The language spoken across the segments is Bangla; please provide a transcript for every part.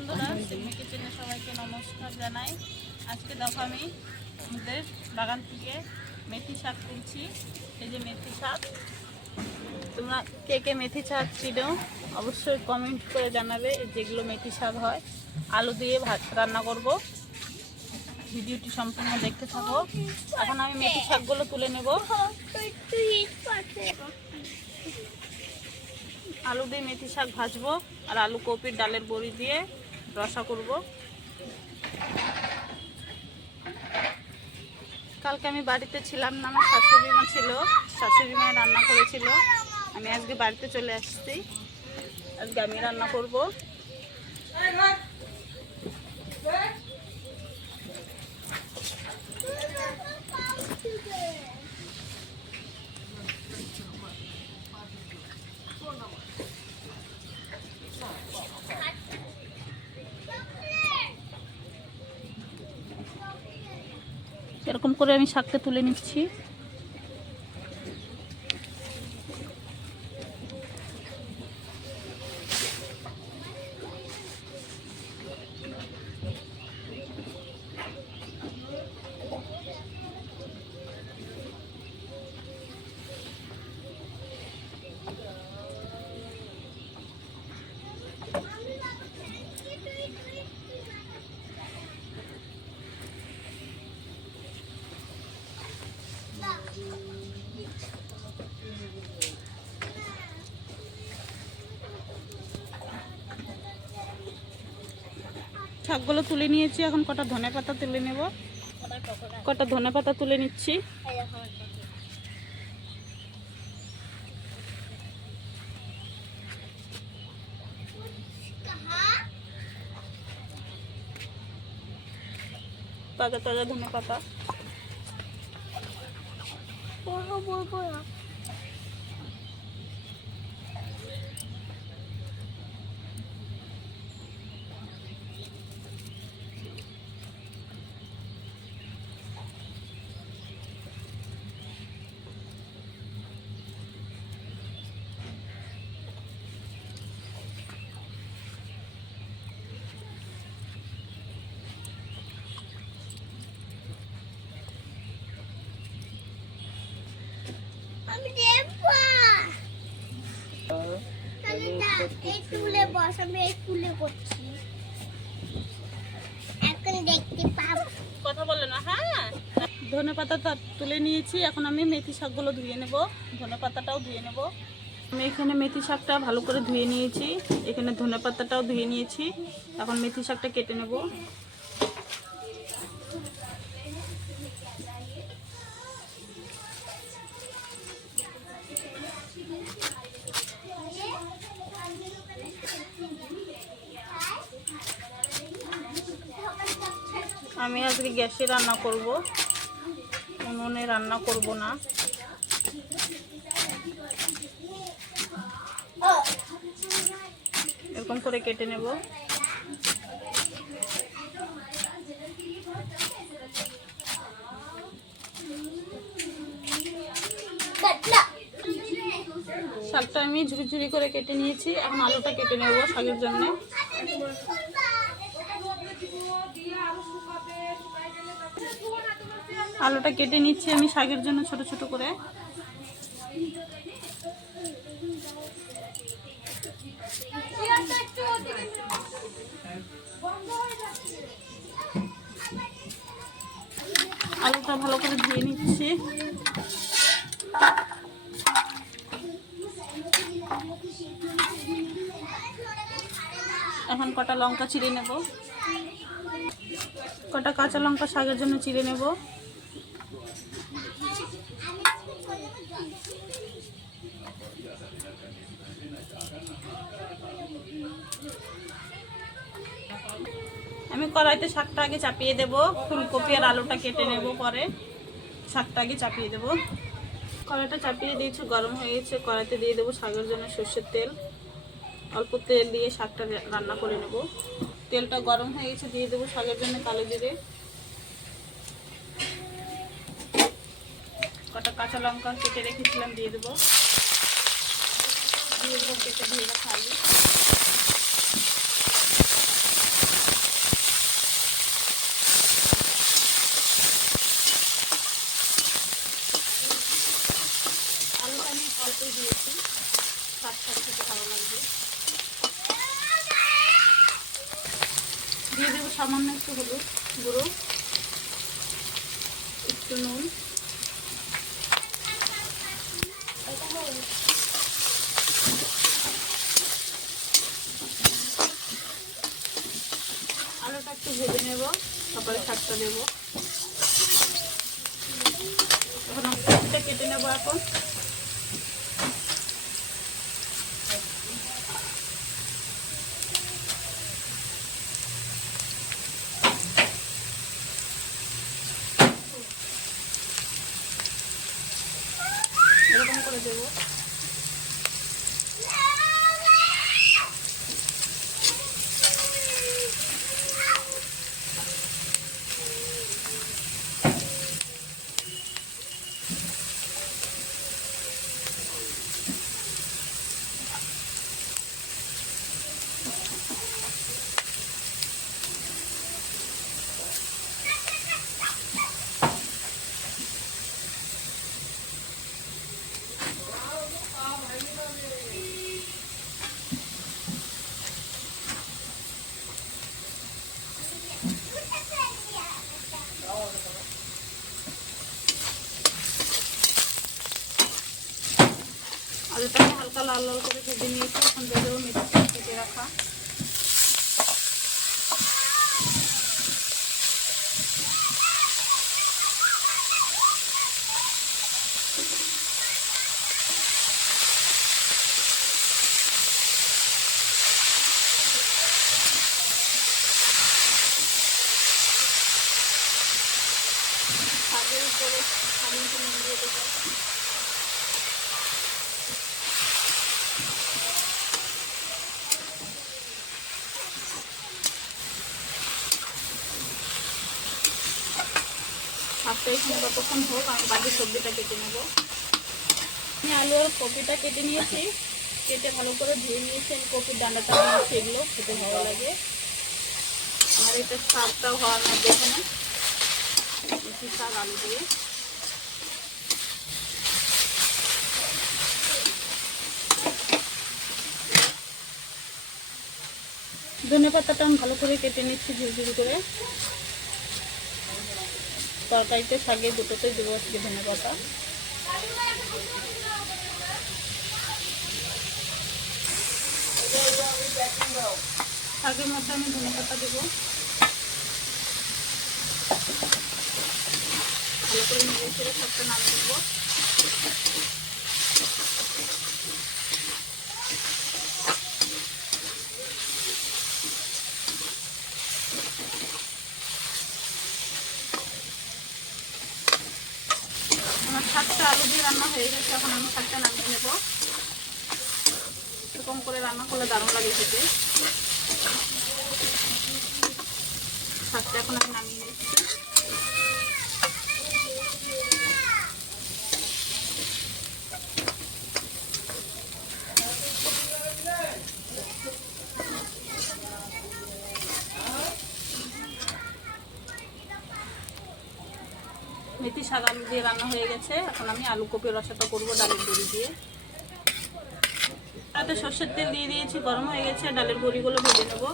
বন্ধুরা, সিমি কিচেনে সবাইকে নমস্কার জানাই। আজকে দেখো আমি আমাদের বাগান থেকে মেথি শাক তুলছি। এই যে মেথি শাক, তোমরা কে কে মেথি শাক চিনো অবশ্যই কমেন্ট করে জানাবে। যেগুলো মেথি শাক হয়, আলু দিয়ে ভাত রান্না করব। ভিডিওটি সম্পূর্ণ দেখতে থাকো। এখন আমি মেথি শাকগুলো তুলে নেব। আলু দিয়ে মেথি শাক ভাজবো আর আলু কপির ডালের বড়ি দিয়ে রসা করব। কালকে আমি বাড়িতে ছিলাম না, আমার শাশুড়ি মা ছিল, শাশুড়ি মা রান্না করেছিল। আমি আজকে বাড়িতে চলে আসছি, আজকে আমি রান্না করব। এরকম করে আমি শাকটা তুলে নিচ্ছি। শাকগুলো তুলে নিয়েছি, এখন কটা ধনেপাতা তুলে নেব। কটা ধনেপাতা তুলে নিচ্ছি। তাজা তাজা ধনেপাতা। কথা বলে না। হ্যাঁ, ধনেপাতা তুলে নিয়েছি, এখন আমি মেথি শাকগুলো ধুয়ে নেব। ধনেপাতাটাও ধুয়ে নেব। আমি এখানে মেথি শাকটা ভালো করে ধুয়ে নিয়েছি, এখানে ধনেপাতাটাও ধুয়ে নিয়েছি। এখন মেথি শাকটা কেটে নেব। আমি আজকে গ্যাসে রান্না করব, উনুনে রান্না করব না। এরকম করে কেটে নেব। শাকটা আমি ঝুড়ি ঝুড়ি করে কেটে নিয়েছি, এখন আলুটা কেটে নেব শাকের জন্য। আলুটা কেটে নিচ্ছি আমি শাকের জন্য ছোট ছোট করে। আলুটা ভালো করে ধুয়ে নিচ্ছি। এখন কটা লঙ্কা চিড়ে নেব, কটা কাঁচা লঙ্কা শাকের জন্য চিড়ে নেব। আমি কড়াইতে শাকটা আগে চাপিয়ে দেব, ফুলকপি আর আলুটা কেটে নেব পরে। শাকটা আগে চাপিয়ে দেব। কড়াইটা চাপিয়ে দিয়েছি, গরম হয়ে গেছে। কড়াইতে দিয়ে দেবো শাকের জন্য সর্ষের তেল। অল্প তেল দিয়ে শাকটা রান্না করে নেব। তেলটা গরম হয়ে গেছে, দিয়ে দেবো শাকের জন্য কালো জিরে, কটা কাঁচা লঙ্কা কেটে রেখেছিলাম দিয়ে দেবো। দিয়ে দেবো কেটে ধুয়ে রাখা আলু। দিয়ে দেবো সামান্য একটু হলুদ গুঁড়ো, একটু নুন, আলুটা একটু ভেজে নেব, তারপরে শাকটা দেবো। এখন শাকটা কেটে নেবো। এখন এরকম করে দেবো। আলুটাকে হালকা লাল লাল করে ভেজে নিয়েছি। এখন দিয়ে দেবো মেথি শাক কেটে রাখা। শাকের উপরে আমি একটু নুন দিয়ে দেবো। শাকটা এখানে কতক্ষণ হোক, আমি বাকি সবজিটা কেটে নেব। আমি আলু আর কপিটা কেটে নিয়েছি, কেটে ভালো করে ধুয়ে নিয়েছি। আমি কপির ডাঁটাটা নিয়েছি, এগুলো খেতে ভালো লাগে। আর এটা শাকটাও হওয়ার মধ্যে এখানে মেথি শাক আলু দিয়ে ধনেপাতাটা আমি ভালো করে কেটে নিচ্ছি ঝুরঝুরি করে। তরকারিতে শাকে দুটোতেই দেবো আজকে ধনেপাতা। শাকের মধ্যে আমি ধনেপাতা দেবো, ভালো করে নেড়ে চেড়ে শাকটা নামিয়ে নেবো। আমার শাকটা আলু দিয়ে রান্না হয়ে গেছে, এখন আমি শাকটা নামিয়ে নেব। এরকম করে রান্না করলে দারুণ লাগে খেতে। শাকটা এখন আমি নামিয়ে নিচ্ছি। মেথি শাক আলু দিয়ে রান্না হয়ে গেছে। এখন আমি আলু কপির রসাটা করবো ডালের বড়ি দিয়ে। তাতে সর্ষের তেল দিয়ে দিয়েছি, গরম হয়ে গেছে। ডালের বড়িগুলো ভেজে নেব।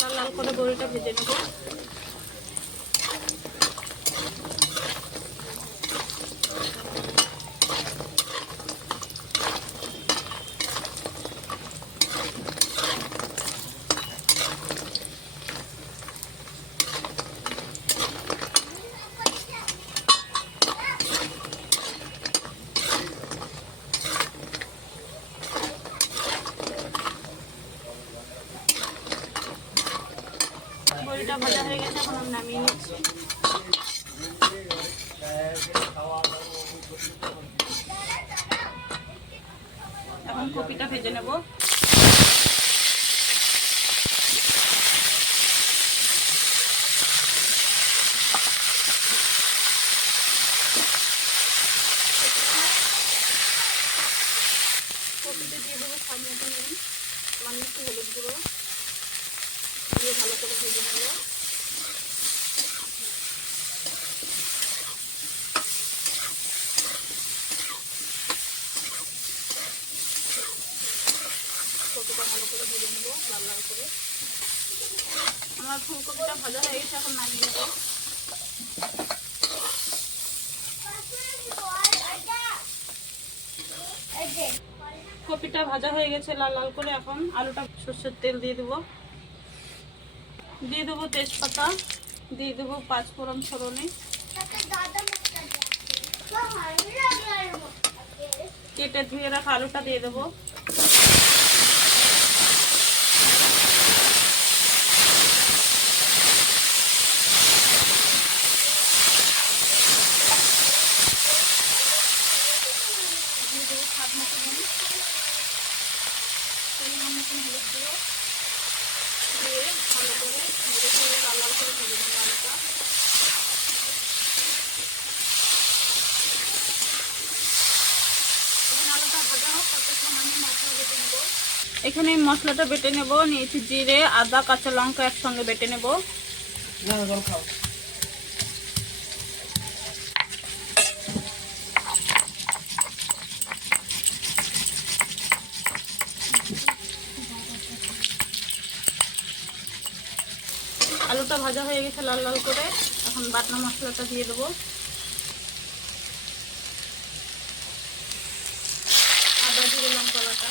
লাল লাল করে বড়িটা ভেজে নেব। বড়িটা ভাজা হয়ে গেছে, এখন আমি নামিয়ে নিচ্ছি। এখন কপিটা ভেজে নেব। কপিতে দিয়ে দেবো স্বাদ মতো নুন, সামান্য একটু হলুদ গুঁড়ো দিয়ে ভালো করে ভেজে নেব। লাল লাল করে। আমার ফুলকপিটা ভাজা হয়ে গেছে, এখন নামিয়ে নেব। কপিটা ভাজা হয়ে গেছে লাল লাল করে। এখন আলুটা সরষের তেল দিয়ে দেবো, তেজপাতা, দিয়ে দেবো 5 ফোড়ন ফোড়নে, কেটে ধুয়ে রাখা আলুটা দিয়ে দেবো, স্বাদ মতো নুন, পরিমাণ মতন হলুদ দেবো, দিয়ে ভালো করে নেড়ে চেড়ে লাল লাল করে ভেজে নেবো আলুটা। আলুটা ভাজা হোক, ততক্ষণ আমি মশলা বেটে নেবো। এখানে মশলাটা বেটে নেব। নিয়েছি জিরে, আদা, কাঁচা লঙ্কা একসঙ্গে বেটে নেব। আলুটা ভাজা হয়ে গেছে লাল লাল করে। এখন বাটনা মশলাটা দিয়ে দেবো, আদা জিরে লঙ্কা বাটা,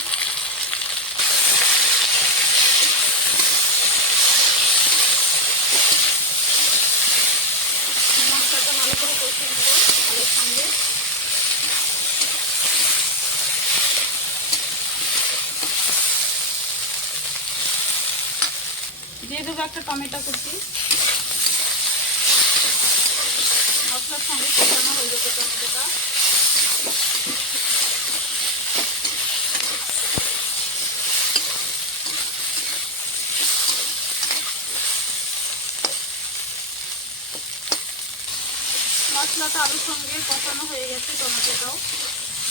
মশলাটা ভালো করে কষিয়ে নেবো আলুর সঙ্গে। দিয়ে দেবো একটা টমেটো কুচি, মশলার সঙ্গে কষানো হয়ে যাবে টমেটোটা। মশলাটা আলুর সঙ্গে কষানো হয়ে গেছে টমেটোটাও।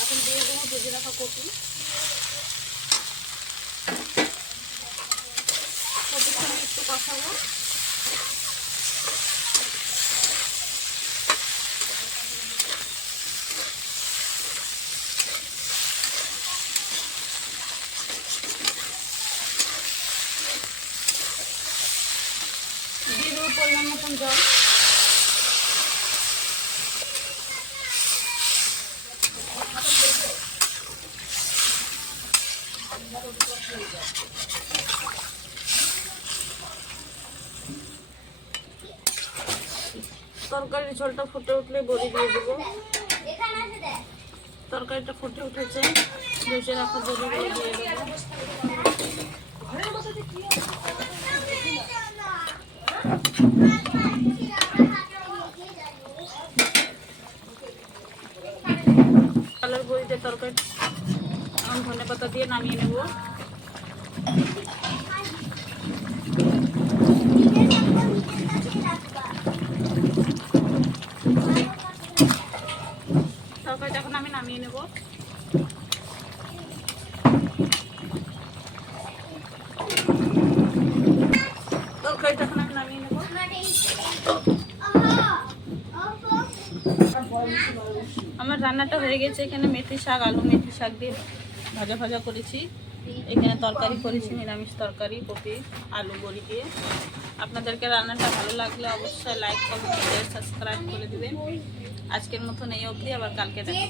এখন দিয়ে দেবো ভেজে রাখা কপি, কপির সঙ্গে একটু কষাবো। দিয়ে দেবো পরিমাণ মতন জল, তরকারির ঝোলটা ফুটে উঠলে বড়ি দিয়ে দেবো। তরকারিটা ফুটে উঠেছে, ভেজে রাখা বড়িগুলো দিয়ে দেবো। কালার বড়িতে তরকারি এখন ধনেপাতা দিয়ে নামিয়ে নেব। তরকারিটা এখন আমি নামিয়ে নেব। তরকারিটা এখন আমি নামিয়ে নেব। আমার রান্নাটা হয়ে গেছে। এখানে মেথি শাক, আলু মেথি শাক দিয়ে ভাজা ভাজা করেছি। এখানে তরকারি করেছি, নিরামিষ তরকারি, কপি আলু বড়ি দিয়ে। আপনাদেরকে রান্নাটা ভালো লাগলে অবশ্যই লাইক, কমেন্ট, শেয়ার, সাবস্ক্রাইব করে দেবেন। আজকের মতন এই অবধি, আবার কালকে দেখা।